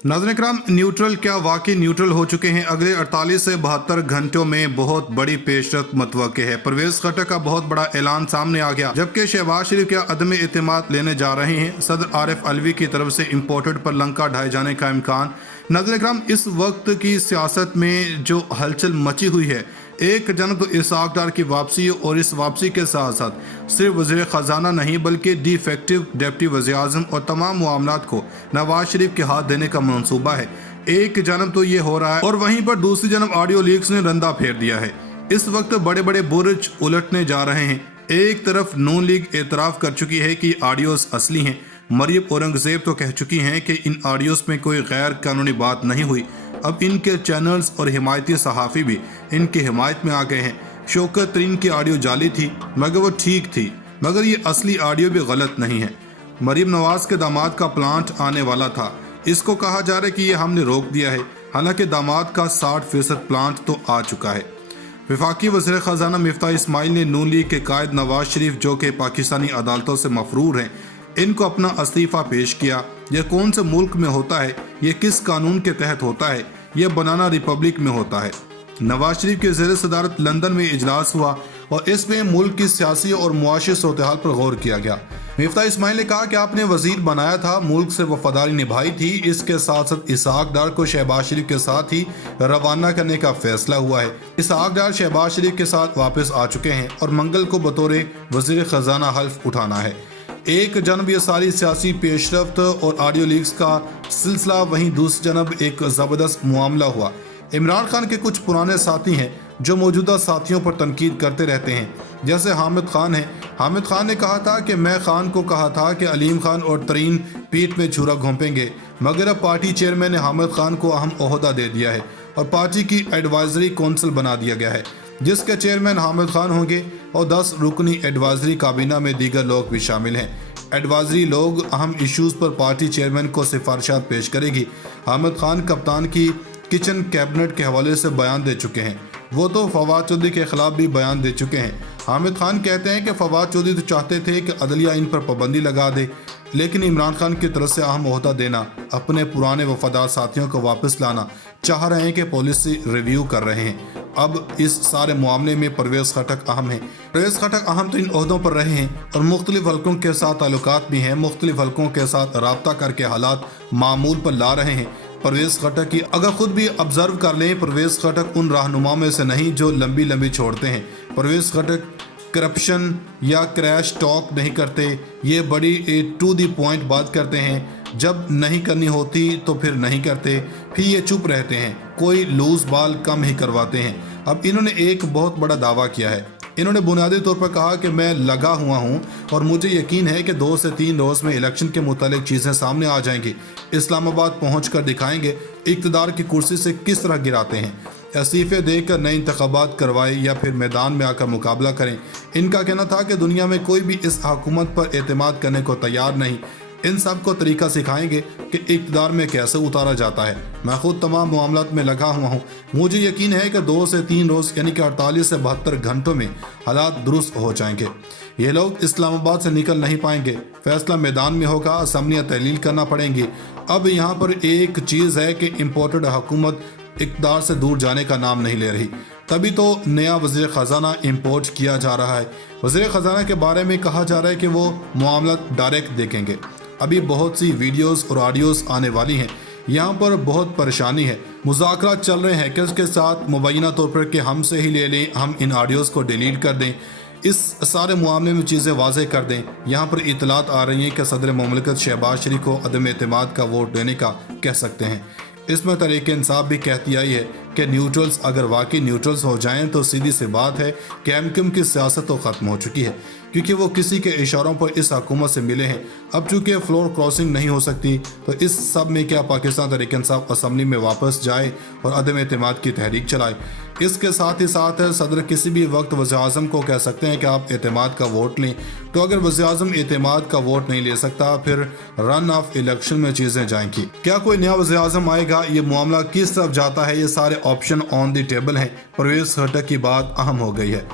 नाज़रीन इकराम, न्यूट्रल क्या वाकई न्यूट्रल हो चुके हैं? अगले 48 से 72 घंटों में बहुत बड़ी पेशरफ्त मतवक्के है। परवेज खट्टर का बहुत बड़ा ऐलान सामने आ गया, जबकि शहबाज शरीफ के अदम एतमाद लेने जा रहे हैं। सदर आरिफ अलवी की तरफ से इम्पोर्टेड पर लंका ढाए जाने का इम्कान। नाज़रीन इकराम, इस वक्त की सियासत में जो हलचल मची हुई है, एक जनब तो इसहाक डार की वापसी, और इस वापसी के साथ साथ सिर्फ वज़ीर ख़जाना नहीं बल्कि डिफेक्टिव डिप्टी वज़ीर आज़म और तमाम मामलात को नवाज शरीफ के हाथ देने का मंसूबा है। एक जनब तो ये हो रहा है, और वहीं पर दूसरी जनब ऑडियो लीक्स ने रंदा फेर दिया है। इस वक्त बड़े बड़े बुर्ज उलटने जा रहे हैं। एक तरफ नून लीग एतराफ़ कर चुकी है कि ऑडियोस असली हैं। मरियम औरंगज़ेब तो कह चुकी हैं कि इन ऑडियोस में कोई गैर कानूनी बात नहीं हुई। अब इनके चैनल्स और हिमायती सहाफ़ी भी इनकी हिमायत में आ गए हैं। शौकत तरीन की ऑडियो जाली थी मगर वो ठीक थी, मगर ये असली ऑडियो भी गलत नहीं है। मरीम नवाज के दामाद का प्लांट आने वाला था, इसको कहा जा रहा है कि ये हमने रोक दिया है, हालांकि दामाद का 60% प्लांट तो आ चुका है। वफाकी वज़ीर ख़जाना मिफ्ताह इस्माइल ने नून लीग के कायद नवाज शरीफ, जो कि पाकिस्तानी अदालतों से मफरूर हैं, इनको अपना इस्तीफ़ा पेश किया। यह कौन से मुल्क में होता है, यह किस कानून के तहत होता है? यह बनाना रिपब्लिक में होता है। नवाज शरीफ के ज़ेर सदारत लंदन में इजलास हुआ और इसमें मुल्क की सियासी और मुआशी सूरत-ए-हाल पर गौर किया गया। मिफ्ताह इस्माइल ने कहा कि आपने वजीर बनाया था, मुल्क से वफादारी निभाई थी, इसके साथ साथ इसहाक डार को शहबाज शरीफ के साथ ही रवाना करने का फैसला हुआ है। इसहाक डार शहबाज शरीफ के साथ वापस आ चुके हैं और मंगल को बतौर वजीर ख़जाना हल्फ उठाना है। एक जनब ये सारी सियासी पेशरफ्त और ऑडियो लीक्स का सिलसिला, वहीं दूसरी जनब एक ज़बरदस्त मामला हुआ। इमरान खान के कुछ पुराने साथी हैं जो मौजूदा साथियों पर तनकीद करते रहते हैं, जैसे हामिद खान है। हामिद खान ने कहा था कि मैं खान को कहा था कि अलीम खान और तरीन पीठ में छुरा घोंपेंगे, मगर अब पार्टी चेयरमैन ने हामिद खान को अहम ओहदा दे दिया है और पार्टी की एडवाइजरी कौंसिल बना दिया गया है, जिसके चेयरमैन हामिद खान होंगे और 10 रुकनी एडवाइजरी काबीना में दीगर लोग भी शामिल हैं। एडवाइजरी लोग अहम इश्यूज़ पर पार्टी चेयरमैन को सिफारिशात पेश करेगी। हामिद खान कप्तान की किचन कैबिनेट के हवाले से बयान दे चुके हैं, वो तो फवाद चौधरी के खिलाफ भी बयान दे चुके हैं। हामिद खान कहते हैं कि फवाद चौधरी तो चाहते थे कि अदलिया इन पर पाबंदी लगा दे, लेकिन इमरान खान की तरफ से अहम ओहदा देना, अपने पुराने वफादार साथियों को वापस लाना चाह रहे हैं कि पॉलिसी रिव्यू कर रहे हैं। अब इस सारे मामले में परवेज खट्टर अहम है। परवेज खट्टर अहम तरीन ओहदों पर रहे हैं और मुख्तलिफ हल्कों के साथ ताल्लुकात भी हैं। मुख्तलिफ हल्कों के साथ रब्ता करके हालात मामूल पर ला रहे हैं। परवेज खट्टर की अगर खुद भी ऑब्जर्व कर लें, परवेज खट्टर उन रहनुमा में से नहीं जो लंबी लंबी छोड़ते हैं। परवेज खट्टर करप्शन या क्रैश टॉक नहीं करते, ये बड़ी टू दी पॉइंट बात करते हैं। जब नहीं करनी होती तो फिर नहीं करते, फिर ये चुप रहते हैं, कोई लूज बाल कम ही करवाते हैं। अब इन्होंने एक बहुत बड़ा दावा किया है। इन्होंने बुनियादी तौर पर कहा कि मैं लगा हुआ हूँ और मुझे यकीन है कि 2 से 3 रोज़ में इलेक्शन के मुतालिक चीज़ें सामने आ जाएंगी। इस्लामाबाद पहुँच कर दिखाएंगे इक़्तिदार की कुर्सी से किस तरह गिराते हैं। इस्तीफ़े देकर नए इंतखाबात करवाए या फिर मैदान में आकर मुकाबला करें। इनका कहना था कि दुनिया में कोई भी इस हुकूमत पर एतमाद करने को तैयार नहीं। इन सब को तरीका सिखाएंगे कि इक़्तिदार में कैसे उतारा जाता है। मैं खुद तमाम मामलात में लगा हुआ हूँ। मुझे यकीन है कि 2 से 3 रोज़ यानी कि 48 से 72 घंटों में हालात दुरुस्त हो जाएंगे। ये लोग इस्लामाबाद से निकल नहीं पाएंगे। फैसला मैदान में होगा, असम्बलियाँ तहलील करना पड़ेंगी। अब यहाँ पर एक चीज़ है कि इम्पोर्टेड हुकूमत इक़्तिदार से दूर जाने का नाम नहीं ले रही, तभी तो नया वज़ीर ख़जाना इम्पोर्ट किया जा रहा है। वज़ीर ख़जाना के बारे में कहा जा रहा है कि वो मामला डायरेक्ट देखेंगे। अभी बहुत सी वीडियोस और ऑडियोस आने वाली हैं। यहाँ पर बहुत परेशानी है। मुज़ाकरात चल रहे हैं किसके साथ, मुबैना तौर पर कि हमसे ही ले लें, हम इन ऑडियोस को डिलीट कर दें, इस सारे मामले में चीज़ें वाज़े कर दें। यहाँ पर इतलात आ रही हैं कि सदर मुमलिकत शहबाज शरीफ को अदम एतमाद का वोट देने का कह सकते हैं। इसमें तहरीक इंसाफ भी कहती आई है कि न्यूट्रल्स अगर वाकई न्यूट्रल्स हो जाएं तो सीधी सी बात है कि एमक्यूएम की सियासत तो ख़त्म हो चुकी है, क्योंकि वो किसी के इशारों पर इस हुकूमत से मिले हैं। अब चूँकि फ्लोर क्रॉसिंग नहीं हो सकती, तो इस सब में क्या पाकिस्तान तहरीक इंसाफ असम्बली में वापस जाए और अदम एतमाद की तहरीक चलाए। इसके साथ ही साथ सदर किसी भी वक्त वज़ीर-ए-आज़म को कह सकते हैं कि आप एतमाद का वोट लें। तो अगर वज़ीर-ए-आज़म एतमाद का वोट नहीं ले सकता, फिर रन ऑफ इलेक्शन में चीज़ें जाएंगी। क्या कोई नया वज़ीर-ए-आज़म आएगा? ये मामला किस तरफ जाता है, ये सारे ऑप्शन ऑन दी टेबल हैं। परवेज खट्टर की बात अहम हो गई है।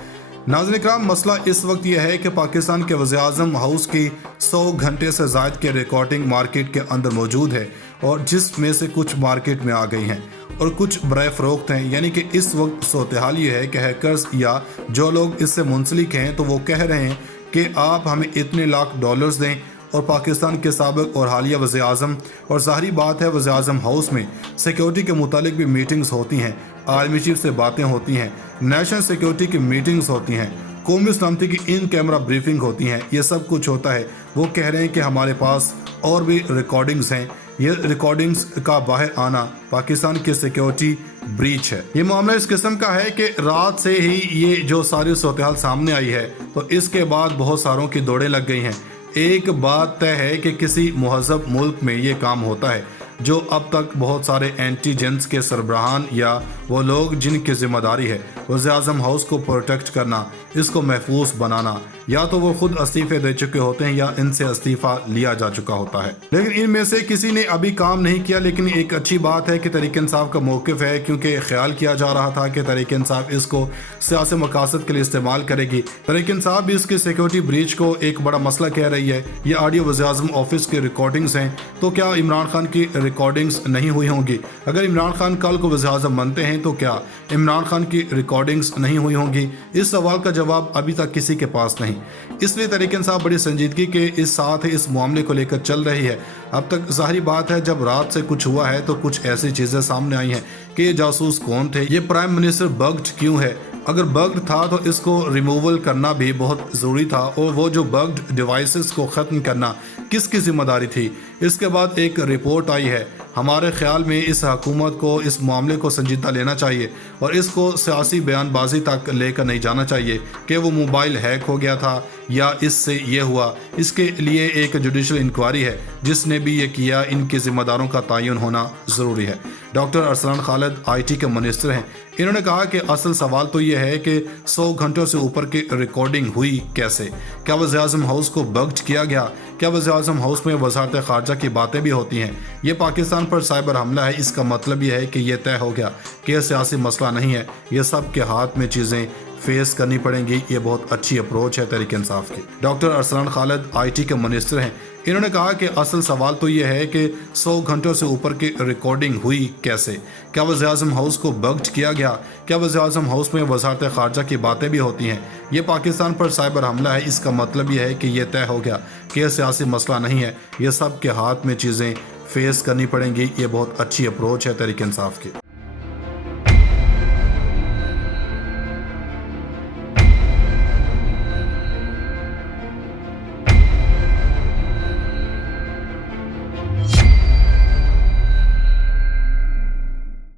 नाज़रीन इकराम, मसला इस वक्त यह है कि पाकिस्तान के वज़ीर-ए-आज़म हाउस की 100 घंटे से ज़ायद के रिकॉर्डिंग मार्केट के अंदर मौजूद है اور جس میں سے کچھ مارکیٹ میں آ گئی ہیں اور کچھ برائے فروخت ہیں. یعنی کہ اس وقت صورتحال یہ ہے کہ ہیکرز یا جو لوگ اس سے منسلک ہیں تو وہ کہہ رہے ہیں کہ آپ ہمیں اتنے لاکھ ڈالرز دیں. اور پاکستان کے سابق اور حالیہ وزیر اعظم، اور ظاہری بات ہے وزیر اعظم ہاؤس میں سیکیورٹی کے متعلق بھی میٹنگز ہوتی ہیں، آرمی چیف سے باتیں ہوتی ہیں، نیشنل سیکیورٹی کی میٹنگز ہوتی ہیں، قومی سلامتی کی ان کیمرہ بریفنگ ہوتی ہیں. یہ سب کچھ ہوتا ہے. وہ کہہ رہے ہیں کہ ہمارے پاس اور بھی ریکارڈنگز ہیں. یہ ریکارڈنگز کا باہر آنا پاکستان کی سیکیورٹی بریچ ہے. یہ معاملہ اس قسم کا ہے کہ رات سے ہی یہ جو ساری صورتحال سامنے آئی ہے تو اس کے بعد بہت ساروں کی دوڑیں لگ گئی ہیں. ایک بات طے ہے کہ کسی مہذب ملک میں یہ کام ہوتا ہے جو اب تک بہت سارے اینٹی جنس کے سربراہان یا وہ لوگ جن کی ذمہ داری ہے وزیر اعظم ہاؤس کو پروٹیکٹ کرنا، اس کو محفوظ بنانا، یا تو وہ خود استعفے دے چکے ہوتے ہیں یا ان سے استعفیٰ لیا جا چکا ہوتا ہے. لیکن ان میں سے کسی نے ابھی کام نہیں کیا. لیکن ایک اچھی بات ہے کہ تحریک انصاف کا موقف ہے، کیونکہ خیال کیا جا رہا تھا کہ تحریک انصاف اس کو سیاسی مقاصد کے لیے استعمال کرے گی. تحریک انصاف بھی اس کی سیکیورٹی بریچ کو ایک بڑا مسئلہ کہہ رہی ہے. یہ آڈیو وزیر اعظم آفس کی ریکارڈنگز ہیں، تو کیا عمران خان کی ریکارڈنگز نہیں ہوئی ہوں گی؟ اگر عمران خان کل کو وزیر اعظم بنتے ہیں تو کیا عمران خان کی ریکارڈنگز نہیں ہوئی ہوں گی؟ اس سوال کا جواب ابھی تک کسی کے پاس نہیں. اس لیے تحریک انصاف بڑی سنجیدگی کے اس ساتھ اس معاملے کو لے کر چل رہی ہے. اب تک ظاہری بات ہے جب رات سے کچھ ہوا ہے تو کچھ ایسی چیزیں سامنے آئی ہیں کہ یہ جاسوس کون تھے، یہ پرائم منسٹر بگڈ کیوں ہے. اگر بگڈ تھا تو اس کو ریموول کرنا بھی بہت ضروری تھا، اور وہ جو بگڈ ڈیوائسز کو ختم کرنا کس کی ذمہ داری تھی. اس کے بعد ایک رپورٹ آئی ہے. ہمارے خیال میں اس حکومت کو اس معاملے کو سنجیدہ لینا چاہیے اور اس کو سیاسی بیان بازی تک لے کر نہیں جانا چاہیے کہ وہ موبائل ہیک ہو گیا تھا یا اس سے یہ ہوا. اس کے لیے ایک جوڈیشل انکوائری ہے. جس نے بھی یہ کیا ان کے ذمہ داروں کا تعین ہونا ضروری ہے. Doctor Arsalan Khalid I T کے منسٹر ہیں. انہوں نے کہا کہ اصل سوال تو یہ ہے کہ 100 گھنٹوں سے اوپر کی ریکارڈنگ ہوئی کیسے؟ کیا وزیر اعظم ہاؤس کو بگڈ کیا گیا؟ کیا وزیر اعظم ہاؤس میں وزارت خارجہ کی باتیں بھی ہوتی ہیں؟ یہ پاکستان پر سائبر حملہ ہے. اس کا مطلب یہ ہے کہ یہ طے ہو گیا کہ یہ سیاسی مسئلہ نہیں ہے، یہ سب کے ہاتھ میں چیزیں فیس کرنی پڑیں گی. یہ بہت اچھی اپروچ ہے تحریک انصاف کی. Doctor Arsalan Khalid I T کے منسٹر ہیں. انہوں نے کہا کہ اصل سوال تو یہ ہے کہ 100 گھنٹوں سے اوپر کی ریکارڈنگ ہوئی کیسے؟ کیا وزیر اعظم ہاؤس کو بگڈ کیا گیا؟ کیا وزیر اعظم ہاؤس میں وزارت خارجہ کی باتیں بھی ہوتی ہیں؟ یہ پاکستان پر سائبر حملہ ہے. اس کا مطلب یہ ہے کہ یہ طے ہو گیا کہ یہ سیاسی مسئلہ نہیں ہے، یہ سب کے ہاتھ میں چیزیں فیس کرنی پڑیں گی. یہ بہت اچھی اپروچ ہے تحریک انصاف کی.